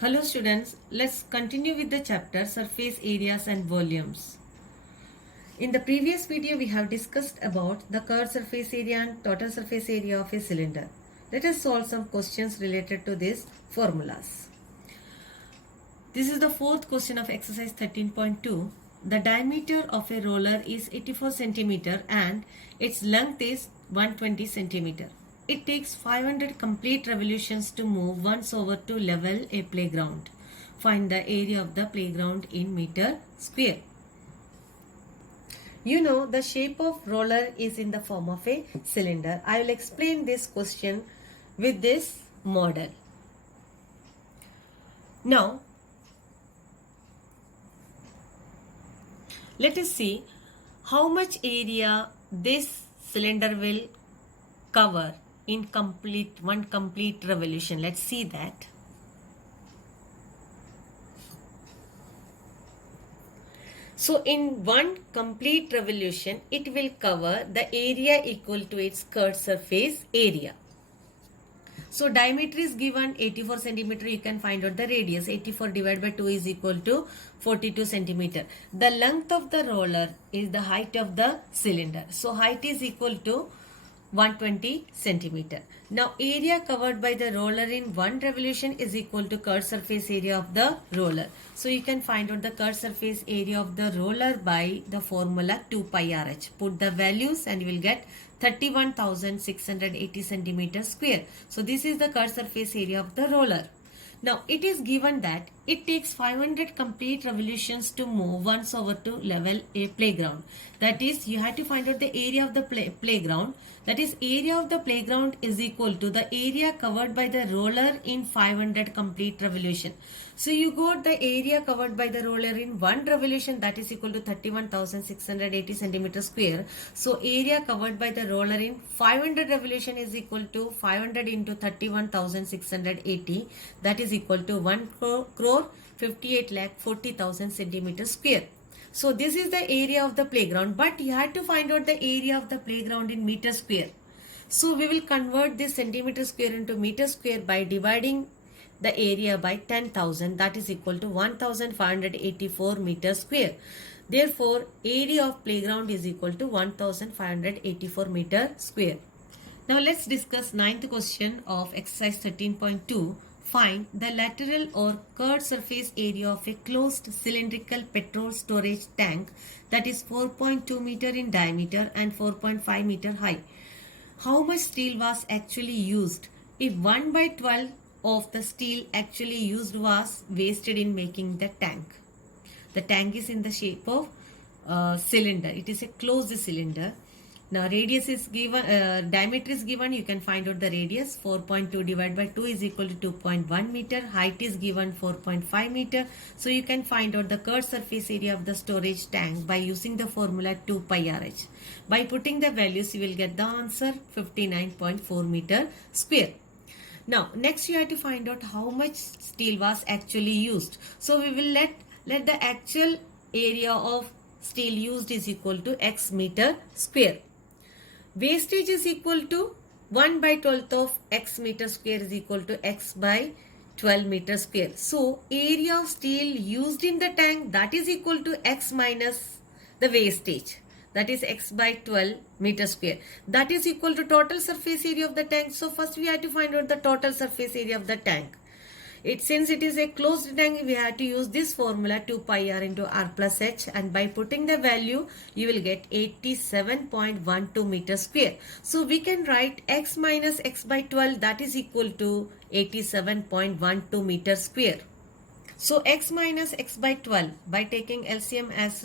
Hello students, let's continue with the chapter surface areas and volumes. In the previous video we have discussed about the curved surface area and total surface area of a cylinder. Let us solve some questions related to these formulas. This is the fourth question of exercise 13.2. The diameter of a roller is 84 centimeter and its length is 120 centimeter. It takes 500 complete revolutions to move once over to level a playground. Find the area of the playground in meter square. You know the shape of roller is in the form of a cylinder. I will explain this question with this model. Now, let us see how much area this cylinder will cover in one complete revolution. Let's see that. So in one complete revolution, it will cover the area equal to its curved surface area. So diameter is given 84 centimeter. You can find out the radius. 84 divided by 2 is equal to 42 centimeter. The length of the roller is the height of the cylinder. So height is equal to 120 centimeter. Now area covered by the roller in one revolution is equal to curved surface area of the roller. So you can find out the curved surface area of the roller by the formula 2 pi RH. Put the values and you will get 31,680 centimeter square. So this is the curved surface area of the roller. Now it is given that it takes 500 complete revolutions to move once over to level a playground. That is, you have to find out the area of the playground. That is, area of the playground is equal to the area covered by the roller in 500 complete revolution. So you got the area covered by the roller in one revolution, that is equal to 31,680 centimeter square. So area covered by the roller in 500 revolution is equal to 500 into 31,680, that is equal to 1 crore 58 lakh 40,000 centimeter square. So this is the area of the playground, but you have to find out the area of the playground in meter square. So we will convert this centimeter square into meter square by dividing the area by 10,000, that is equal to 1584 meter square. Therefore, area of playground is equal to 1584 meter square. Now let's discuss ninth question of exercise 13.2. Find the lateral or curved surface area of a closed cylindrical petrol storage tank that is 4.2 meter in diameter and 4.5 meter high. How much steel was actually used? If 1 by 12 of the steel actually used was wasted in making the tank. The tank is in the shape of cylinder. It is a closed cylinder. Now radius is given, diameter is given. You can find out the radius. 4.2 divided by 2 is equal to 2.1 meter. Height is given 4.5 meter. So you can find out the curved surface area of the storage tank by using the formula 2 pi RH. By putting the values, you will get the answer 59.4 meter square. Now next you have to find out how much steel was actually used. So we will let the actual area of steel used is equal to x meter square. Wastage is equal to 1 by 12th of x meter square is equal to x by 12 meter square. So area of steel used in the tank, that is equal to x minus the wastage, that is x by 12 meter square. That is equal to total surface area of the tank. So first we have to find out the total surface area of the tank. Since it is a closed tank, we have to use this formula 2 pi r into r plus h, and by putting the value you will get 87.12 meter square. So we can write x minus x by 12, that is equal to 87.12 meter square. So x minus x by 12, by taking LCM as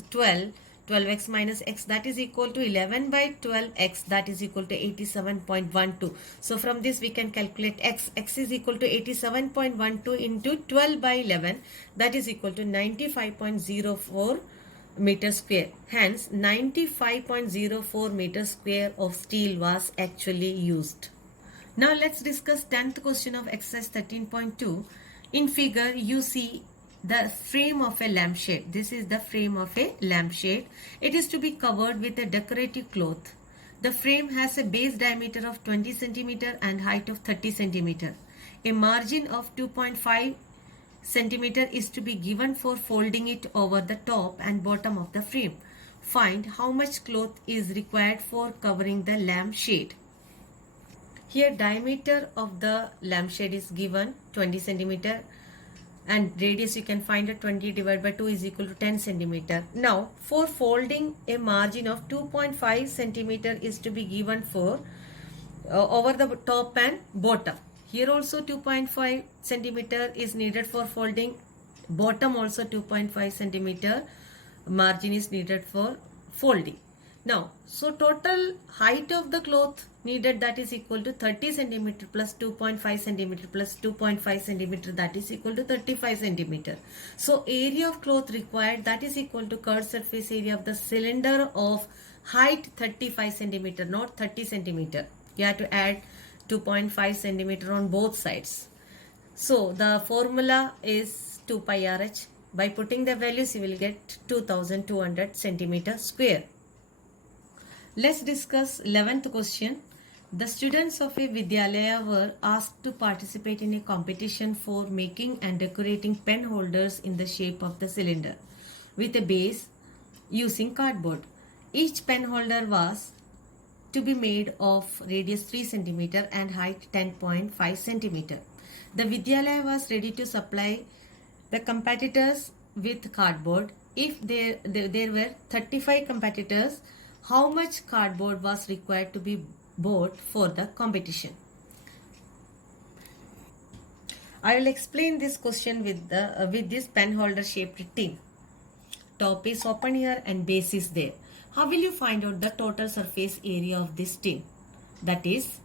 12x minus x, that is equal to 11 by 12x, that is equal to 87.12. So from this we can calculate x. X is equal to 87.12 into 12 by 11, that is equal to 95.04 meter square. Hence 95.04 meter square of steel was actually used. Now let's discuss 10th question of exercise 13.2. In figure you see the frame of a lampshade. This is the frame of a lampshade. It is to be covered with a decorative cloth. The frame has a base diameter of 20 centimeter and height of 30 centimeter. A margin of 2.5 centimeter is to be given for folding it over the top and bottom of the frame. Find how much cloth is required for covering the lampshade. Here diameter of the lampshade is given 20 centimeter and radius you can find at 20 divided by 2 is equal to 10 centimeter. Now for folding, a margin of 2.5 centimeter is to be given for over the top and bottom. Here also 2.5 centimeter is needed for folding. Bottom also 2.5 centimeter margin is needed for folding. Now, so total height of the cloth needed, that is equal to 30 centimeter plus 2.5 centimeter plus 2.5 centimeter, that is equal to 35 centimeter. So area of cloth required, that is equal to curved surface area of the cylinder of height 35 centimeter, not 30 centimeter. You have to add 2.5 centimeter on both sides. So the formula is 2 pi RH. By putting the values, you will get 2200 centimeter square. Let's discuss 11th question. The students of a Vidyalaya were asked to participate in a competition for making and decorating pen holders in the shape of the cylinder with a base using cardboard. Each pen holder was to be made of radius 3 centimeter and height 10.5 centimeter. The Vidyalaya was ready to supply the competitors with cardboard. If there were 35 competitors, how much cardboard was required to be bought for the competition? I will explain this question with this pen holder shaped tin. Top is open here and base is there. How will you find out the total surface area of this tin? That is,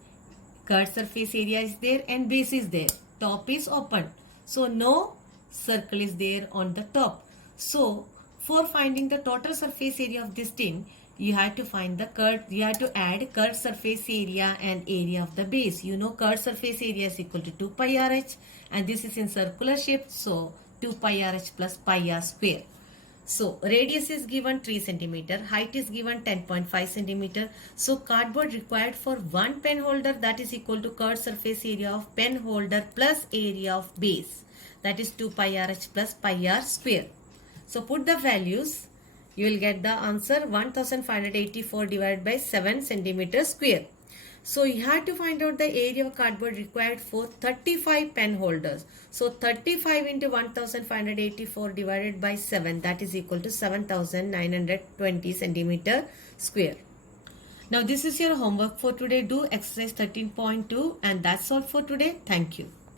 curved surface area is there and base is there. Top is open, so no circle is there on the top. So for finding the total surface area of this tin, you have to find the add curved surface area and area of the base. You know curved surface area is equal to 2 pi RH and this is in circular shape, so 2 pi RH plus pi r square. So radius is given 3 centimeter, height is given 10.5 centimeter. So cardboard required for one pen holder, that is equal to curved surface area of pen holder plus area of base, that is 2 pi RH plus pi r square. So put the values, you will get the answer 1584 divided by 7 centimeter square. So you have to find out the area of cardboard required for 35 pen holders. So 35 into 1584 divided by 7, that is equal to 7920 centimeter square. Now this is your homework for today. Do exercise 13.2 and that's all for today. Thank you.